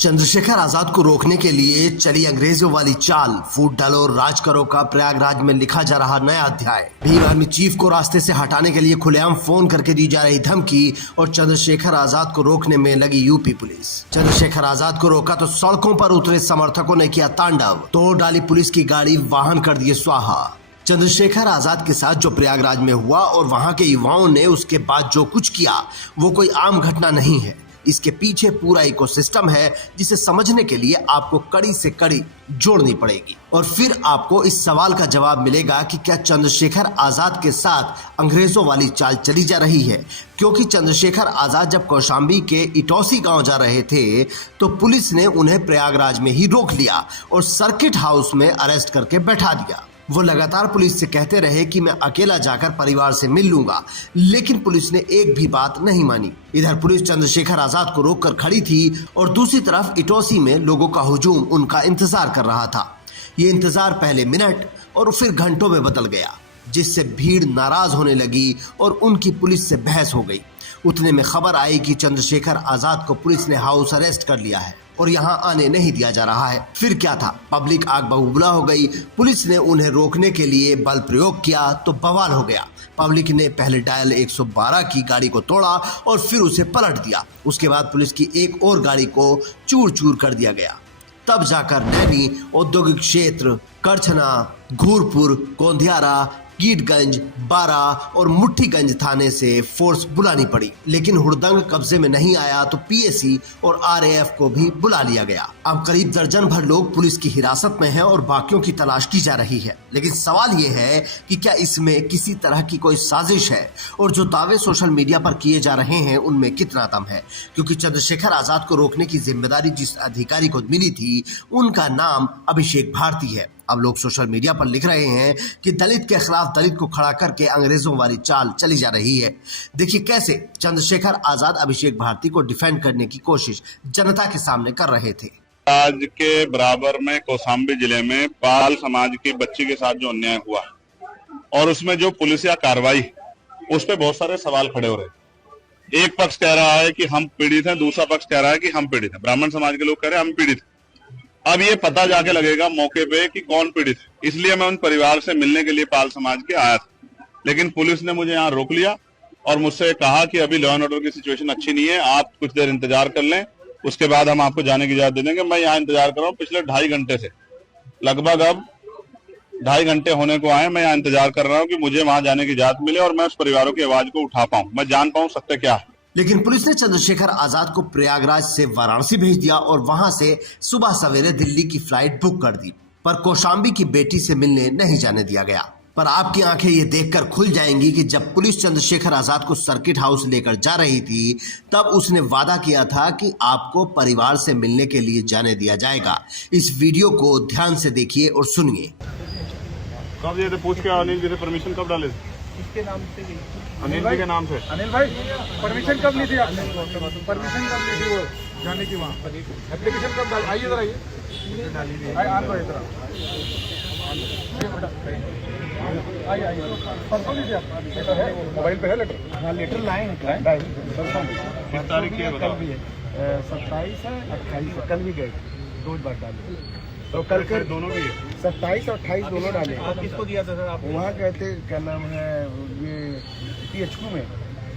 चंद्रशेखर आजाद को रोकने के लिए चली अंग्रेजों वाली चाल, फूट डालो राज करो का प्रयागराज में लिखा जा रहा नया अध्याय। भीम आर्मी चीफ को रास्ते से हटाने के लिए खुलेआम फोन करके दी जा रही धमकी और चंद्रशेखर आजाद को रोकने में लगी यूपी पुलिस। चंद्रशेखर आजाद को रोका तो सड़कों पर उतरे समर्थकों ने किया तांडव, तोड़ डाली पुलिस की गाड़ी, वाहन कर दिए स्वाहा। चंद्रशेखर आजाद के साथ जो प्रयागराज में हुआ और वहां के युवाओं ने उसके बाद जो कुछ किया वो कोई आम घटना नहीं है। इसके पीछे पूरा इकोसिस्टम है जिसे समझने के लिए आपको कड़ी से कड़ी जोड़नी पड़ेगी और फिर आपको इस सवाल का जवाब मिलेगा कि क्या चंद्रशेखर आजाद के साथ अंग्रेजों वाली चाल चली जा रही है। क्योंकि चंद्रशेखर आजाद जब कौशाम्बी के इटौसी गांव जा रहे थे तो पुलिस ने उन्हें प्रयागराज में ही रोक लिया और सर्किट हाउस में अरेस्ट करके बैठा दिया। वो लगातार पुलिस से कहते रहे कि मैं अकेला जाकर परिवार से मिल लूंगा, लेकिन पुलिस ने एक भी बात नहीं मानी। इधर पुलिस चंद्रशेखर आजाद को रोककर खड़ी थी और दूसरी तरफ इटौसी में लोगों का हुजूम उनका इंतजार कर रहा था। ये इंतजार पहले मिनट और फिर घंटों में बदल गया, जिससे भीड़ नाराज होने लगी और उनकी पुलिस से बहस हो गई। उतने में खबर आई कि चंद्रशेखर आजाद को पुलिस ने हाउस अरेस्ट कर लिया है और यहाँ आने नहीं दिया जा रहा है। फिर क्या था, पब्लिक आग बबूला हो गई। पुलिस ने उन्हें रोकने के लिए बल प्रयोग किया तो बवाल हो गया। पब्लिक ने पहले डायल 112 की गाड़ी को तोड़ा और फिर उसे पलट दिया। उसके बाद पुलिस की एक और गाड़ी को चूर चूर कर दिया गया। तब जाकर नैनी औद्योगिक क्षेत्र, करछना, घूरपुर, गोंदियारा, कीटगंज, बारा और मुट्ठीगंज थाने से फोर्स बुलानी पड़ी, लेकिन हुड़दंग कब्जे में नहीं आया तो पीएसी और आरएएफ को भी बुला लिया गया। अब करीब दर्जन भर लोग पुलिस की हिरासत में हैं और बाकियों की तलाश की जा रही है। लेकिन सवाल ये है कि क्या इसमें किसी तरह की कोई साजिश है और जो दावे सोशल मीडिया पर किए जा रहे हैं उनमें कितना दम है। क्योंकि चंद्रशेखर आजाद को रोकने की जिम्मेदारी जिस अधिकारी को मिली थी उनका नाम अभिषेक भारती है। अब लोग सोशल मीडिया पर लिख रहे हैं कि दलित के खिलाफ दलित को खड़ा करके अंग्रेजों वाली चाल चली जा रही है। देखिए कैसे चंद्रशेखर आजाद अभिषेक भारती को डिफेंड करने की कोशिश जनता के सामने कर रहे थे। आज के बराबर में कौशाम्बी जिले में पाल समाज की बच्ची के साथ जो अन्याय हुआ और उसमें जो पुलिसिया कार्रवाई, उस पर बहुत सारे सवाल खड़े हो रहे। एक पक्ष कह रहा है कि हम पीड़ित हैं, दूसरा पक्ष कह रहा है कि हम पीड़ित हैं। ब्राह्मण समाज के लोग कह रहे हैं हम पीड़ित हैं। अब ये पता जाके लगेगा मौके पे कि कौन पीड़ित है। इसलिए मैं उन परिवार से मिलने के लिए पाल समाज के आया था, लेकिन पुलिस ने मुझे यहाँ रोक लिया और मुझसे कहा कि अभी लॉ एंड ऑर्डर की सिचुएशन अच्छी नहीं है, आप कुछ देर इंतजार कर लें, उसके बाद हम आपको जाने की इजाजत दे देंगे। मैं यहाँ इंतजार कर रहा हूँ पिछले 2.5 घंटे से, लगभग अब 2.5 घंटे होने को आए। मैं यहाँ इंतजार कर रहा हूँ कि मुझे वहां जाने की इजाजत मिले और मैं उस परिवारों की आवाज को उठा पाऊं, मैं जान पाऊं सत्य क्या है। लेकिन पुलिस ने चंद्रशेखर आजाद को प्रयागराज से वाराणसी भेज दिया और वहां से सुबह सवेरे दिल्ली की फ्लाइट बुक कर दी, पर कौशाम्बी की बेटी से मिलने नहीं जाने दिया गया। पर आपकी आंखें ये देखकर खुल जाएंगी कि जब पुलिस चंद्रशेखर आजाद को सर्किट हाउस लेकर जा रही थी तब उसने वादा किया था कि आपको परिवार से मिलने के लिए जाने दिया जाएगा। इस वीडियो को ध्यान से देखिए और सुनिए। कब ये पूछ के अनिल जी से परमिशन कब डाले? किसके नाम से गई? अनिल जी के नाम से। अनिल भाई परमिशन कब ली थी आपने? परमिशन कब ली थी वो जाने की? वहाँ एप्लीकेशन कब डाली? आइए इधर, आइए आइए परसों ली थी आप? मोबाइल पे है लेटर? हाँ लेटर लाए हैं। किस तारीख की है? कल भी है, 27 है, 28 है, कल भी गए 2 बार डाले। तो कल के दोनों भी है, 27 और 28 दोनों डाले। किसको दिया था सर आप? वहाँ गए थे, क्या नाम है ये PHQ में,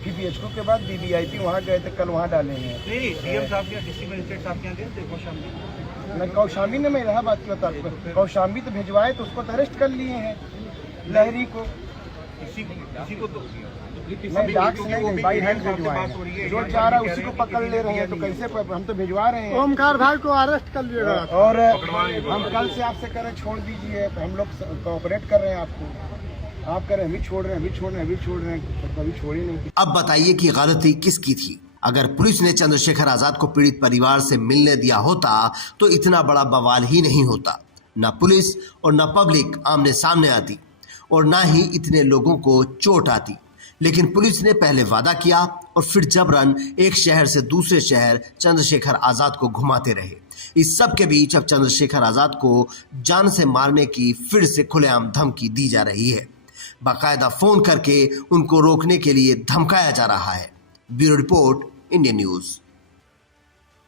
फिर PHQ के बाद BBIP वहाँ गए थे, कल वहाँ डाले हैं। नहीं, DM साहब के, डिस्ट्रिक्ट मजिस्ट्रेट साहब के यहाँ गए थे कौशाम्बी? कौशाम्बी ने, मैं इलाहाबाद की बता आपको, कौशाम्बी तो भिजवाए तो उसको तो अरेस्ट कर लिए हैं, लहरी को। इसी को तो नहीं, डाक से नहीं, बाई हैंड भिजवाए। जो चाह रहा है उसी को पकड़ ले रहे हैं, तो कैसे हम तो भिजवा रहे हैं। ओमकार भाई को अरेस्ट कर लिया गया और हम कल से आपसे कह रहे छोड़ दीजिए, हम लोग कोऑपरेट कर रहे हैं आपको। आप कह रहे हैं हम छोड़ रहे हैं, अभी छोड़ रहे हैं, तो कभी छोड़ ही नहीं। अब बताइए कि गलती किसकी थी। अगर पुलिस ने चंद्रशेखर आजाद को पीड़ित परिवार से मिलने दिया होता तो इतना बड़ा बवाल ही नहीं होता। न पुलिस और न पब्लिक आमने सामने आती और न ही इतने लोगों को चोट आती। लेकिन पुलिस ने पहले वादा किया और फिर जबरन एक शहर से दूसरे शहर चंद्रशेखर आजाद को घुमाते रहे। इस सब के बीच अब चंद्रशेखर आजाद को जान से मारने की फिर से खुलेआम धमकी दी जा रही है। बाकायदा फोन करके उनको रोकने के लिए धमकाया जा रहा है। Bureau report, Indian news.